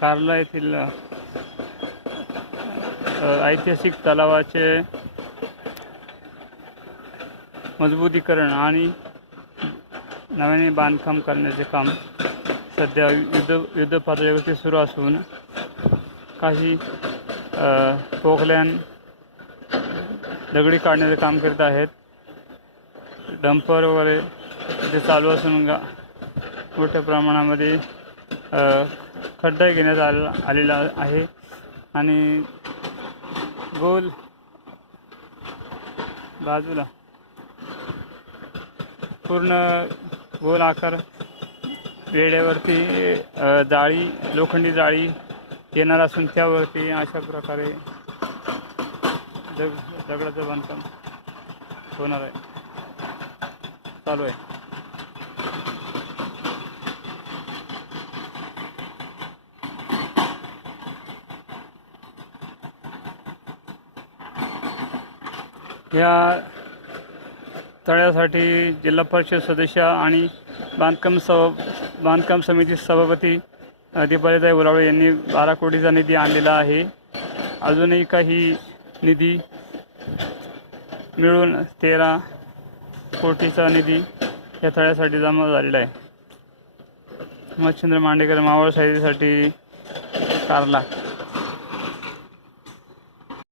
कारला येथील ऐतिहासिक तलावाचे मजबूतीकरण आणि नव्याने बांधकाम करण्याचे काम सध्या युद्ध पातळीवरती सुरू असून काही पोकलॅन दगडी काढण्याचे काम करत आहेत. डंपर वगैरे ते चालू असून मोठ्या प्रमाणामध्ये खड्डा घेण्यात आलेला आहे आणि गोल बाजूला पूर्ण गोल आकार वेड्यावरती जाळी, लोखंडी जाळी येणार असून त्यावरती अशा प्रकारे दगडाचं बांधकाम होणार आहे, चालू आहे. या तळ्यासाठी जिल्हा परिषद सदस्य आणि बांधकाम समिती सभापती दीपालीताई उरावळे यांनी 12 कोटीचा निधी आणलेला आहे. अजूनही काही निधी मिळून 13 कोटीचा निधी या तळ्यासाठी जमा झालेला आहे. मच्छिंद्र मांडेकर, मावळ साहित्यासाठी कारला.